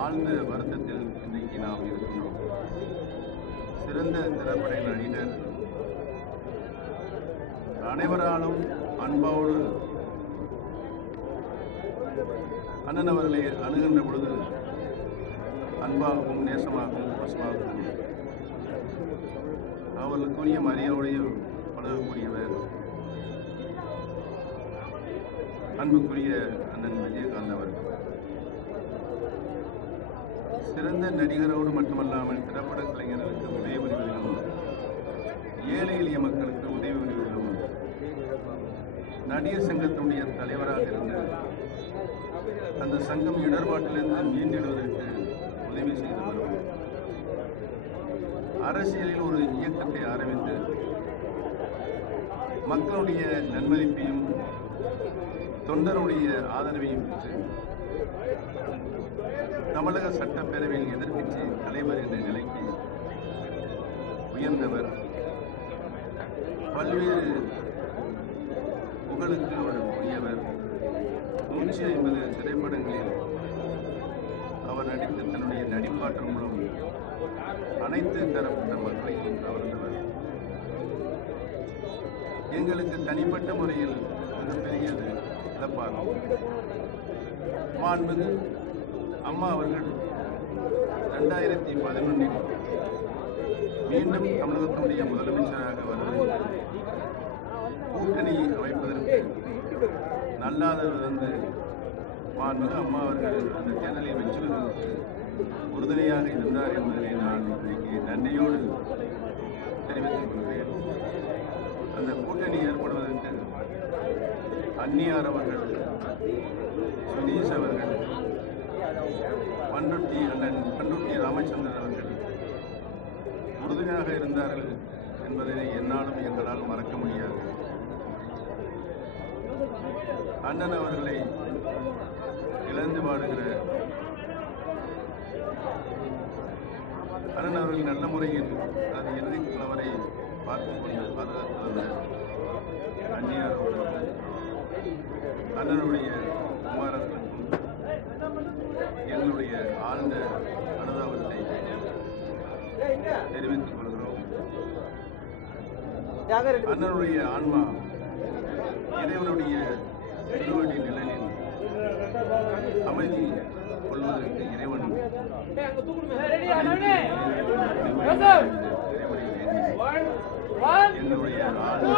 ஆழ்ந்த வருத்தத்தில் இன்றைக்கு நாம் இருக்கிறோம். சிறந்த திரைப்பட நடிகர், அனைவராலும் அன்போடு அண்ணன் அவர்களை அணுகின்ற பொழுது அன்பாகவும் நேசமாகவும் பசுமாகவும் அவர்களுக்குரிய மரியாதையோடு பழகக்கூடியவர் அன்புக்குரிய அண்ணன் விஜயகாந்த் அவர்கள். சிறந்த நடிகரோடு மட்டுமல்லாமல் திரைப்பட கலைஞர்களுக்கு உதவி புரிவதிலும் ஏழை எளிய மக்களுக்கு உதவி புரிவதிலும் நடிகர் சங்கத்தினுடைய தலைவராக இருந்து அந்த சங்கம் இடர்பாட்டிலிருந்து மீண்டெழுவதற்கு உதவி செய்து வரும். அரசியலில் ஒரு இயக்கத்தை ஆரம்பித்து மக்களுடைய நன்மதிப்பையும் தொண்டருடைய ஆதரவையும் பெற்று தமிழக சட்டப்பேரவையில் எதிர்க்கட்சி தலைவர் என்ற நிலைக்கு உயர்ந்தவர். பல்வேறு புகழுக்கு அவர் உரியவர். 150 திரைப்படங்களில் அவர் நடித்து தன்னுடைய நடிப்பாற்றல் மூலம் அனைத்து தரப்பட்ட மக்களையும் கவர்ந்தவர். எங்களுக்கு தனிப்பட்ட முறையில் மிகப்பெரியது இழப்பாகும். மாண்புமிகு அம்மா அவர்கள் 2011 மீண்டும் தமிழகத்தினுடைய முதலமைச்சராக வருவது கூட்டணி அமைப்பதற்கு நல்லாதவிலிருந்து மாண்புமிகு அம்மா அவர்கள் அந்த தேர்தலில் வெற்றி பெறுவதற்கு உறுதுணையாக இருந்தார் என்பதை நான் இன்றைக்கு நன்றியோடு தெரிவித்துக் கொள்கிறேன். அந்த கூட்டணி ஏற்படுவதற்கு அன்னியார் அவர்கள், சுதீஷ் அவர்கள், பண்ருட்டி ராமச்சந்திரன் அவர்கள் உறுதுணையாக இருந்தார்கள் என்பதை என்னாலும் எங்களால் மறக்க முடியாது. அண்ணன் அவர்களை இழந்து வாடுகிற அண்ணன் அவர்கள் நல்ல முறையில் தனது இறுதிக் கணவரை பார்த்துக் கொண்டு பாதுகாத்து அந்நியார் அவர்களுக்கு, அண்ணனுடைய குமாரர்களுக்கும் எங்களுடைய ஆழ்ந்த அனுதாபத்தை தெரிவித்துக் கொள்கிறோம். அண்ணனுடைய ஆன்மா இறைவனுடைய திருவடி நிழலில் அமைதி கொள்வதற்கு இறைவன் எங்களுடைய ஆழ்ந்த